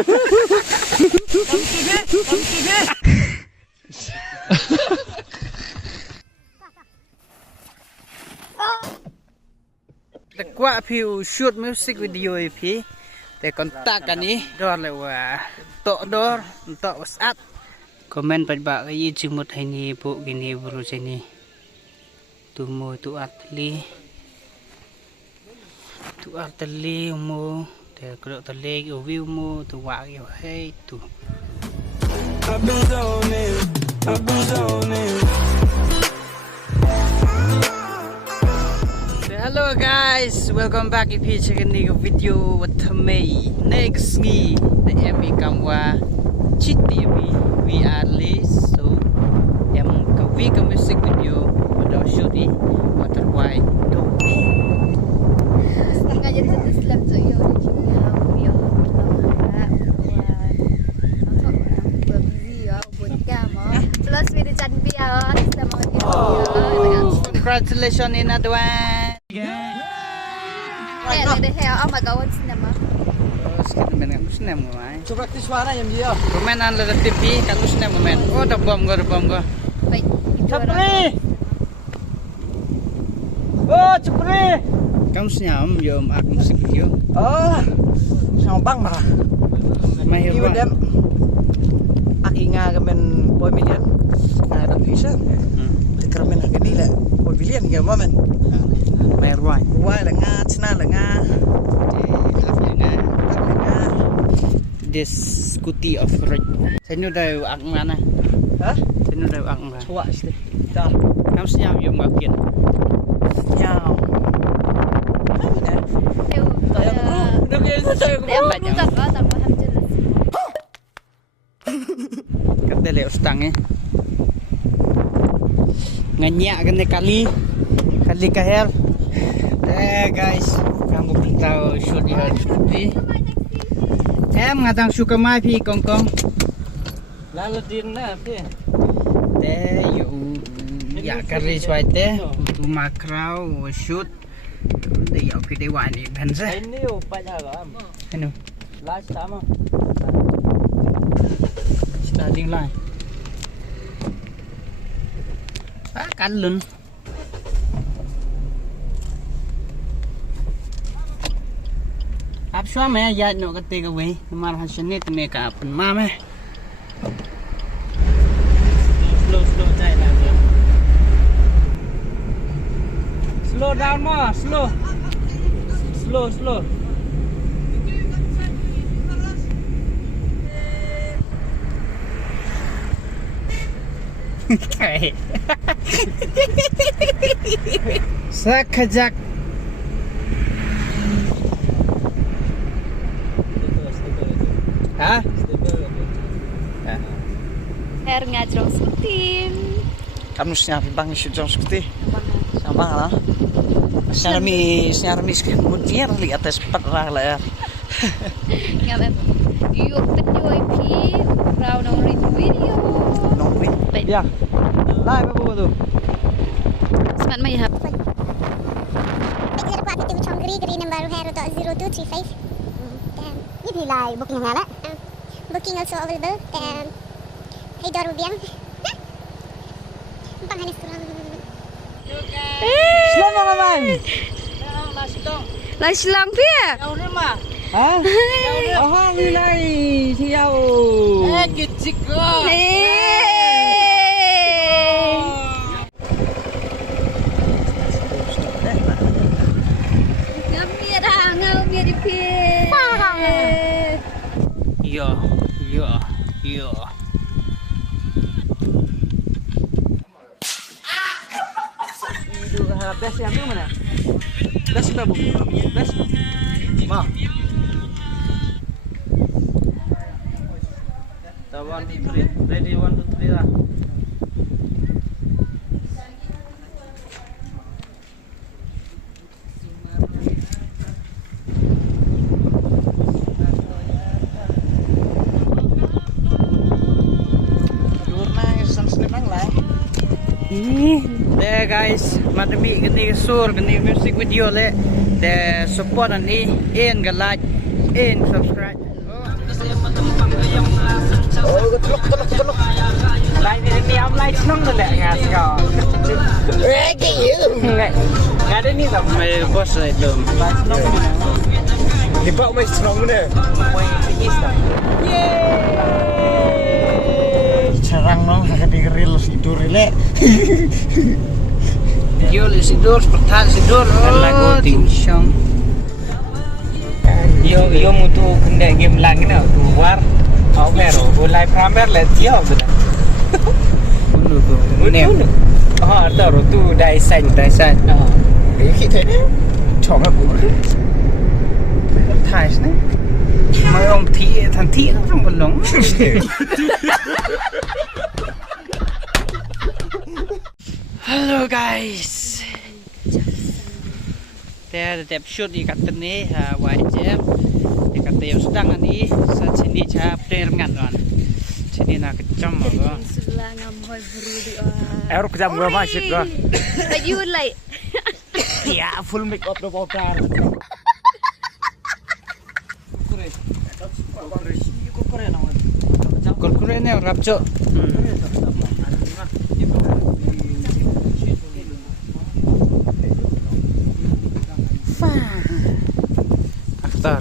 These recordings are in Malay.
แต่กว่าพี่ชูดมิวสิกวิดีโอพี่แต่คอนแทคกันนี้ดอเลยว่าโตดอโตวัสอัดคอมเมนต์ไปบ้างยี่จิมุดให้นี่พวกกินี่บรูเจนี่tu mo tu atli mo te kro tali o view mo tu wa yo hey tu hello guys, welcome back if you check any video with me next ngi the emi kamwa chiti we are list so em ka vi ka music video pada shoot ni water wide do setengah jadi selap tu yo yo plus video chat dia kita mau congratulations in advance deh ya oh my god cinema kita main kat sinem ke mai Coba praktis suara yang dia. permainan le TV kat sinem main oh dah bom go baik itu Cepri. Oh, Cepri. kamu senyum yo mak musik video Oh. Sama bang mah. mai Ibu hirup dem. Aki nga gamen boy million. Nga da fisher. Kermen nga ni la. Boy million ga moment. mai ruai Wai la nga chna la nga. This scooty of road saya nu dah ak mana Hah? saya nu dah ak mana Coba sih. Dah. kamu senyum yo mak kian Nyao. eu Tayang bro. Udah kayak saya dia belum tak paham jelas kata le ustang nganyak kena kali kahel guys kamu tahu shoot di hari em ngatang suka mai phi kong Lalu din na pe. te yo ya kari swai te tu makrau shoot de yo ki de wa ni ban sa Ini upa dah kan. anu Last sama. starting line kan lun áp xóa mẹ dạy nó cái tê cái vị mà hắn sẽ nét này cả phần ma mẹ slow chạy lại được slow down more slow Kayak sekejap hah? air ngajrong skutin Kamu siapa bang isu jam seperti? Sama lah. Siapa mi kemudian lihat atas perak lah ya. ngam yuk video ip rau nong video Nongri. Ya. Live apa tu? semat mai hap Kita kuat itu chong gri number hero to 0235. Ini di live booking ngala. Booking also available. Hey daru biang. Panghanis kurang. Selamat malam. lai silang pia Jauh ni mah Hah? Oh, nilai siau. kecik kau ngau mia di pia yo Best yang mana? Best berapa? Best. Ma. One, two, three. Ready, 1, 2, 3 lah. There guys, madami gani sur gani music video le. The support and in like, in subscribe. Oh, Oh, keteluk. Lai ni am lai senang tu lek ngas kau. Nggak ada ni tak mai bos itu. Lai senang. Di bawah mai senang mana? Cerang nong, agak digeril sidur lek. Yo le sidur, pertal sidur. Lagu tingsyong. Yo mutu kena game lang na luar. Au mero, bolai pramer le tio tu. Unu. Ada tu daisan. Kita ni chong aku. Thai ni. Mai ông thằng thị nó trong một lống. Hello guys. Dia đẹp shoot di kata ni YJM. Di kata yang sedang ni saat sini saya perengan kan. Sini nak kecam apa? Sudah ngamoy buru di. Erok jam berapa sih gua? Baju like. Ya, full make up dah bokar. Kurkure ni orang rapco. Aktor.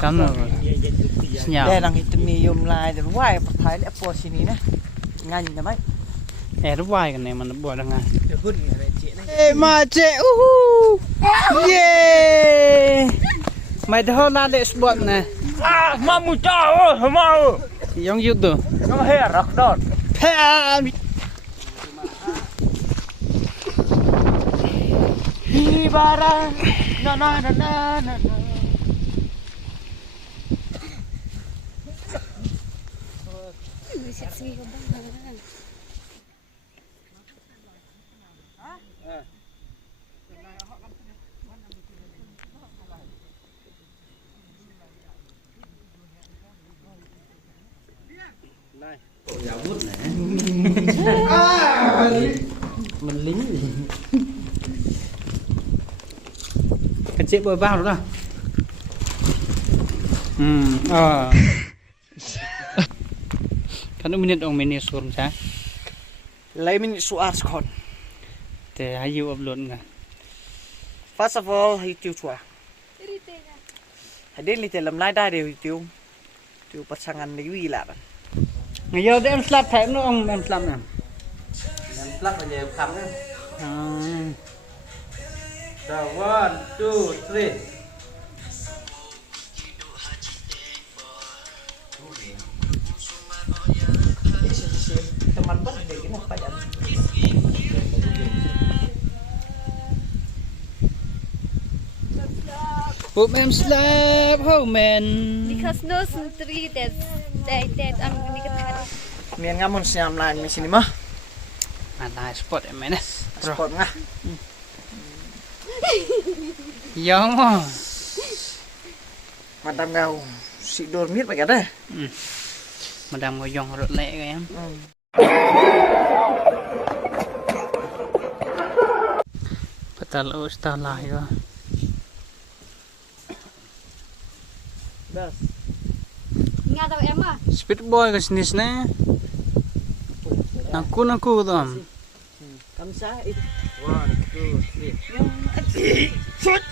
Kamu. Senyap. Dia nang itu ni yum lai, tapi why pertai le po sini na. Ngan ni mai. Why kan ni mana buat dengan. Macet. Yeay. Mai dah nak dek spot ni. Mamu jauh, mau. Yang YouTube. Kau herak dot. Pam. Hibara, na. Mình lính gì? Cái chiếc bôi bao đó. Kan minit ong minit surum sa. Lai minit suar skon. Te ayu upload nga. First of all, YouTube chua. Hadin li telam lai da de YouTube. Tu pasangan ni wi la. Ngayon em slap thẻ nó ông em slap nè. Em plug vào nhà khám nữa. So 1, 2, 3. Teman pun ada gini apa ya? Bụm em slap ho man. Because no sentry that ang ni kata. Mian ngamun siam lain di sini mah. Ada spot em mana? Spot ngah. Yang mah. Madam kau si dormit pakai dah. Madam ngoyong rot lek ke em. Patal ustaz lah ya. Das. Nga tahu em ah. Speed boy ke sini sana. Naku tu am. Kamsa it. 1, 2, 3. Shoot.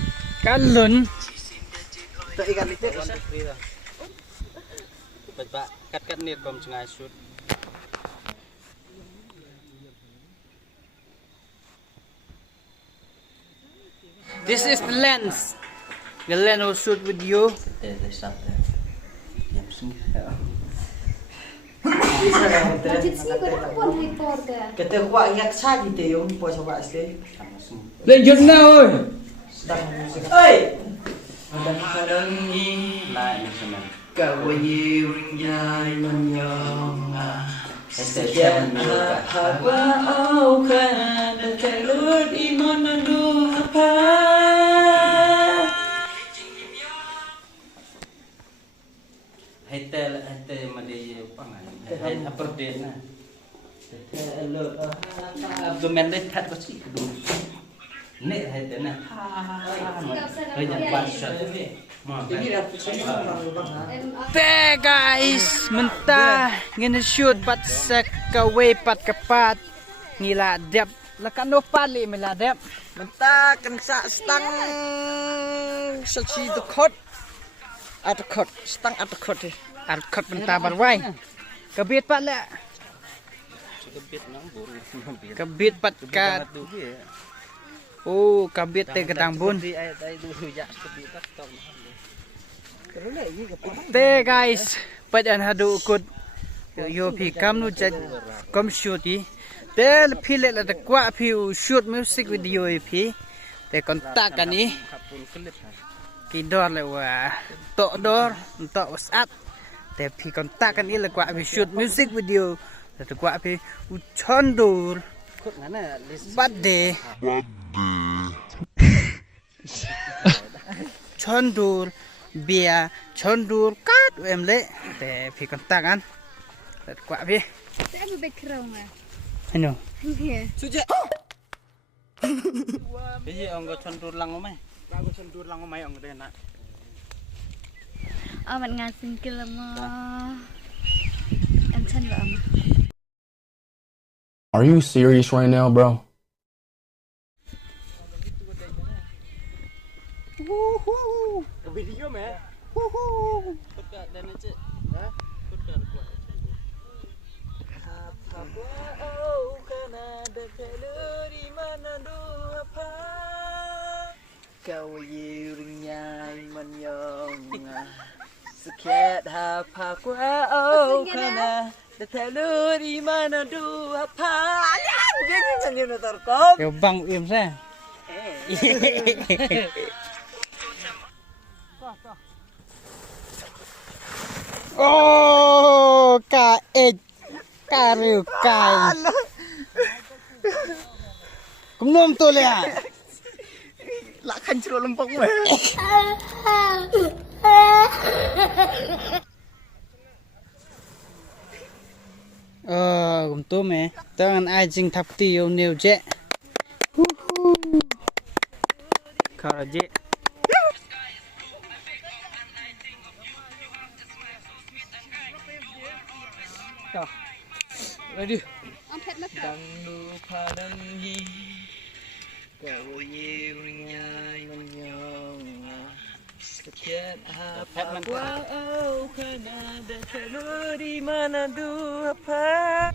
Kalun. Tak ikan itu. Pak kat ni kom cengai shoot. This is the lens. The lens will shoot with you. Macam sini kau nak buat report ke? Kita kuat yak saja kita yang puas awak asli. Lanjut na oi. Oi. Lai nasional. Kau ring jai menyong. Setiap apa au kan terlut iman anu apa. Hete made pangan. Hete update na. Hete alert. Abdomen deh that ko si kedua. Nek hai tena. Banyak basat. Teh guys, mentah ngene shoot pat sakawe pat kepat ngila dep lakan no pali mila dep. Mentah kan stang sachi the cot. At cot, stang at cot. Al khat mentah barwai. Kabit pat le. Kabit pat kat. Oh, kabit teh ketang bun. Teh guys, pajan hadu ukut yo phi kam nu chat kom shoot hi. Teh phi le la kwa phi shoot music video phi. Teh kontak kan ni. Ki dor le wa tok dor tok WhatsApp. Teh phi kontak kan ni la kwa phi shoot music video. Teh kwa phi uchondur. Birthday. Chondur bia chondur kat em le te phi kontak an te kwa phi Saya mau background ah. ano Iya. Suje. biji ong chondur lang omai go chondur lang omai ong de na Amat ngasing kilama. Em chân vợ mà. Are you serious right now, bro? Video meh. Kau yirnyai manyong Sekiat hapa kuau kana Detalu di mana du apa Jadi sanjung terkom yo bang im sa oh ka riu kai kum nom to le Lakhan cero lempang meh kum to me tangan ai jing thap ti yo neu je khara je ready Dang nu padang hi Kau yirnyai manyong Sekiat hapa kuau kana Detalu di mana du apa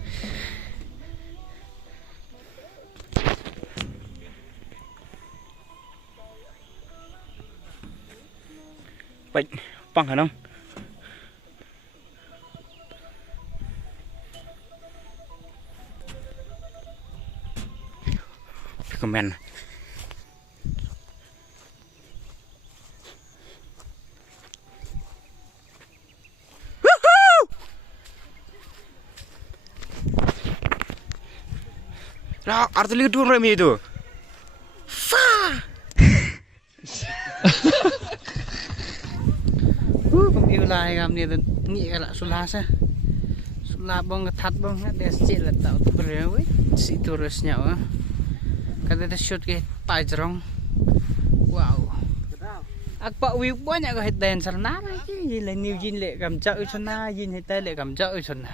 Baik, pang hả nông? Comment. Lah, arti lihat dulu remi itu. Không yêu lại làm gì nghĩ là sula bông thật bông để chỉ là tạo bể với si tourist nhau á cái đó shoot cái tai trong wow ác bạo view banyak cái đèn sẵn nát gì là new zin lệ cầm chợ cho na zin hay tay lệ cầm chợ cho na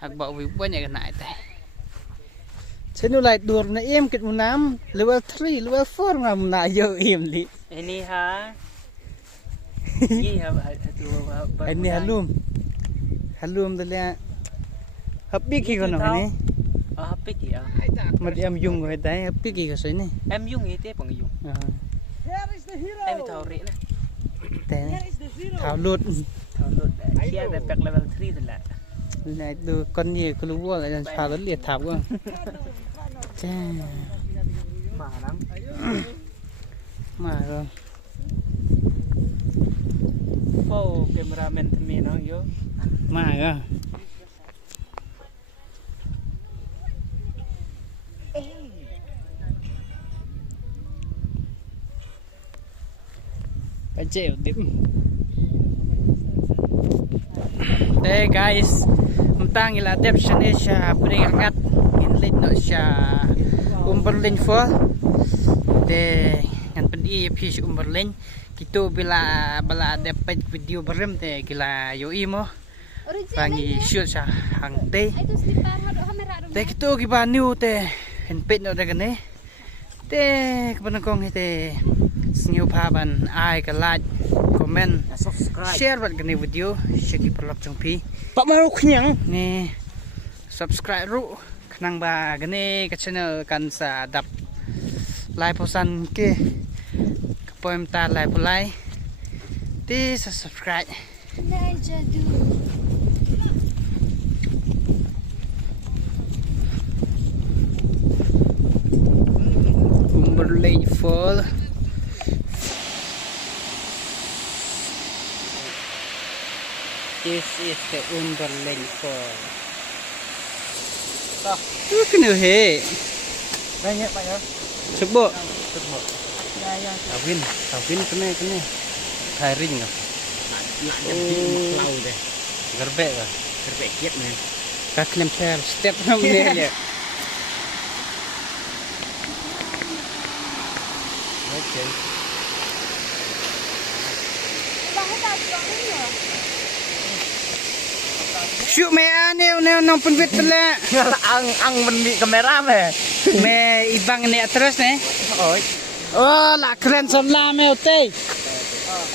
ác bạo view banyak cái này tay Saya nulai dur na em kit munam level 3 level 4 ngam na yo em li Ini ha Ini ha ini halum dale happy ki kono ni Apa kira? mat em yung ko dai happy ki ko soi ni Em yung itu pang yung Em tahu re na te thảo lut Tahu lu Kia ada pack level 3 tu lah này từ con gì có lúa lại làm sao lớn liệt thảo quá cha Mà lắm mà rồi Oh, cameraman tu ni nang yo mà rồi phải chịu điểm đây guys tang ila deption siya beringat inlet no siya Umberlin Fall te ngan pedi fish umberlen kita bila dapat video berem te gila yo imo pangi shoot sa hang te te kita gi banu te hen pet no dagan te kebanakong te sniu paban ai ka like comment share bat gani video shiki perlap jongpi Pak mau kenyang. ni subscribe ru kenang ba gani ka channel kan sa dap lai posan ke poem ta lai pulai ti sa subscribe Umberlane Fall. This is the Umberlane Fall. Stop. Kena he. Banyak Pak ya. Coba. Semua. Ya. Kawin kena. Hiring lah. Lau deh. Gerbek lah. Gerbek kiat nih. Ka klem chair step nam ne. Oke. Shoot me aneu nang penwit pula. ang mendi kamera me. Me ibang ni terus ne. Oi. Oh, la keren samla me ote.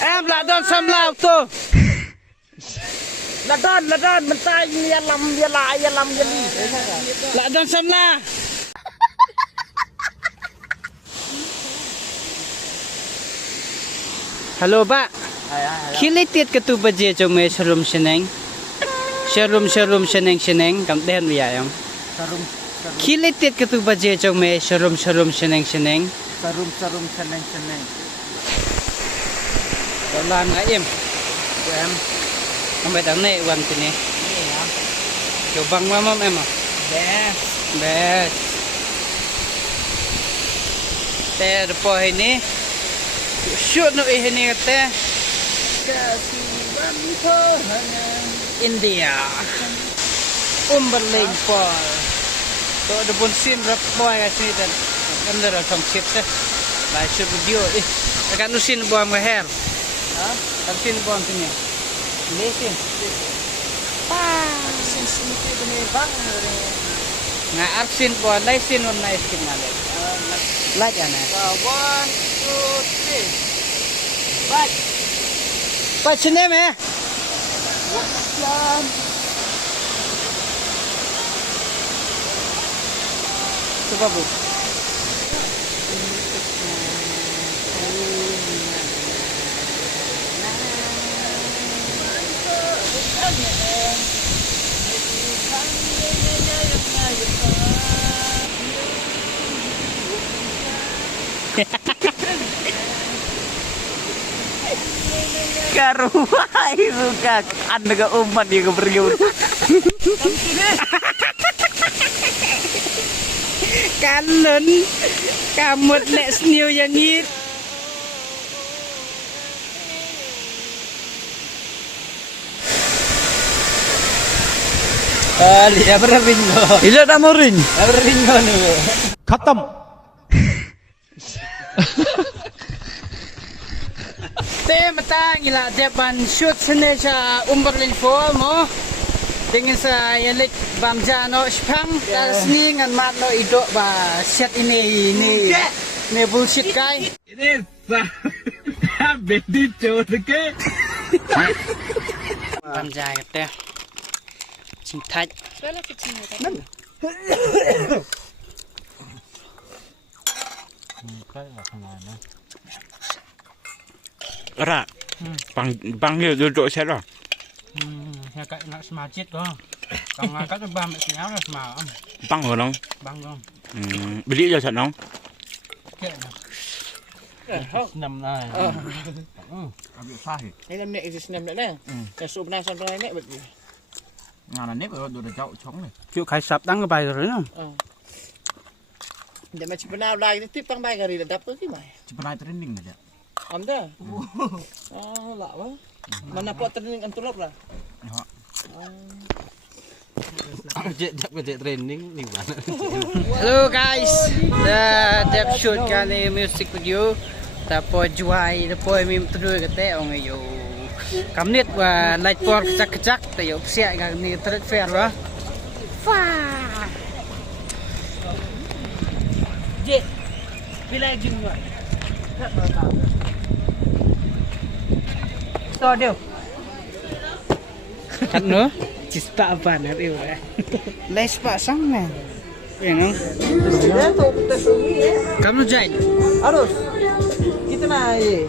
La don samla to. Ladon mentai ya lam jeli. La don samla. Halo, Pak. Kilitit ke tu baje cho me sharum sheneng. Sharum sheneng kam den wi ayam. Sarum Kilitit ke tu baje cho me sharum sheneng. seneng. Lan ai em. Em. Ambe dang ne wan sini. Yo bang mamam em ah. Bes. Te depo ini. Shoot no ini kata. Kasihan hanya India. Umberlane Fall. To ada pun sim rap boy kat sini dan kamera song chip teh. Lah shoot video akan nusin buam ke hair. Ha? Kan sin buam sini. Lesin. sini ni bang. Nga arsin buam lesin on nice skin ngale. Light ya nah. 1 2 3. Baik. Pak sini me. Jalan. Coba bu. Karuai suka anda ke umat dia kebergiun. Kanlen kamut nek sniu yang ngit. Lihat berringo. Ila dah mau ring. Berringo ni. Khatam. Te matang ila depan shoot sene sa Umberlane Fall mo. Dengan sa yalik bamjano spang tas ni ngan mat no idok ba set ini ne bullshit kai. Ini bedi cowok ke? Bamjai kata. Cintai. Ra, panggil duduk saya dah. Ya kat nak semacit tu. Kalau ngangkat tu bam sinyal lah semalam. Bang orang. Bang dong. Beli je sana. Kek. Senam lah. Ambil sahih. Ini nam nek senam nek nè. Cái số này xong rồi nek betul. Ngana nek rồi đồ chậu chóng này. Kêu khai sập đăng cái bài rồi đó. Dia macam benar lagi tip pang baik hari dah apa ki mai? Cepat trending aja. Anda? Oh, lah apa? Mana pot trending antulop lah. training ni mana. Hello guys, the shoot kali music video. Tapo juai, tapo mim terus kata orang yo. Kamnit wa light por kecak-kecak, tayo siap kami trade fair lah. Wah. Je, bila jumpa. Tahu dia. Kan no? Cista apa nanti udah. Les pak sama. Yang kamu jain? Harus. Kita naik.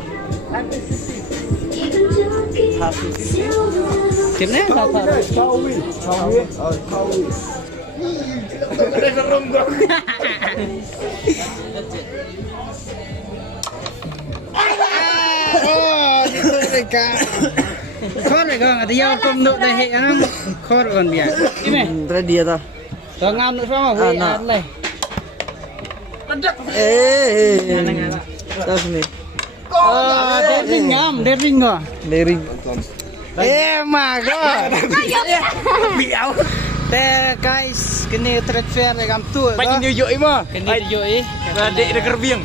Timnya apa? Oh, itu mereka. Kor mereka nggak tahu apa untuk dah yang kor on dia. Ini. Ready ya ta? Tengah untuk sama, hui adleh. Tahu sini. Oh, dering ngam, dering ngam. Leri. Mago. Biau. Teh guys, kini trade fair legam tu. Pakai nyuyuk ima. Kini nyuyuk. Adik ada gerbiang.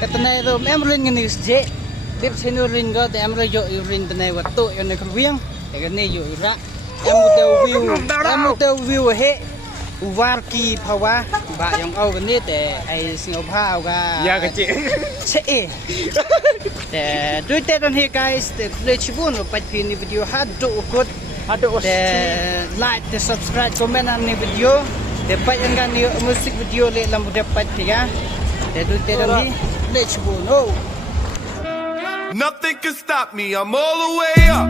Katanya itu emrin kini sje. Tip sini rin go, teh emrin yo rin tenai waktu yang nak kerbiang. Kini yo ira. Emu tahu view he. Uwarki pawa, ba yang au kini teh ai Singapura ga. Ya kecil. Cek. Teh tu teh dan he guys, teh boleh cibun lepas ini video hadu ukut. Teh like, teh subscribe, komen ni video. Teh yang kan ni musik video le lampu dapat tiga. Teh tu teh dan he boleh cibun. Oh. Nothing can stop me, I'm all the way up.